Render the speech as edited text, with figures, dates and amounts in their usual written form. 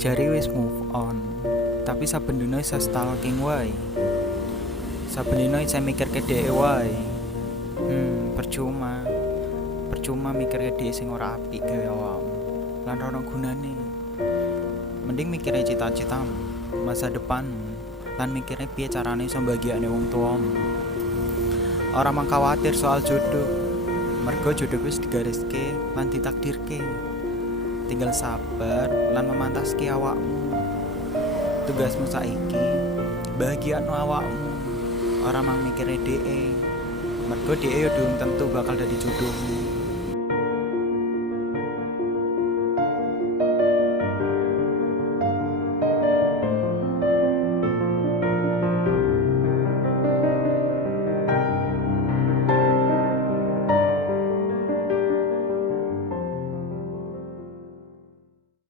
Jari wis move on, tapi saben dina isa stalking wae. Saben dina isa mikirke dhek wae. Percuma. Percuma mikirke dhek sing ora apik gawe awakmu. Lan ora gunane. Mending mikire cita-citamu, masa depanmu, lan mikirnya piye carane iso mbahagiakne wong tuamu. Ora mang khawatir soal jodoh. Mergo jodoh wis digariske lan ditakdirke. Tinggal sabar lan memantaske awakmu. Tugasmu saiki bahagiakno awakmu. Ora mang mikire dhek. Mergo dhek yo durung tentu bakal dadi jodohmu.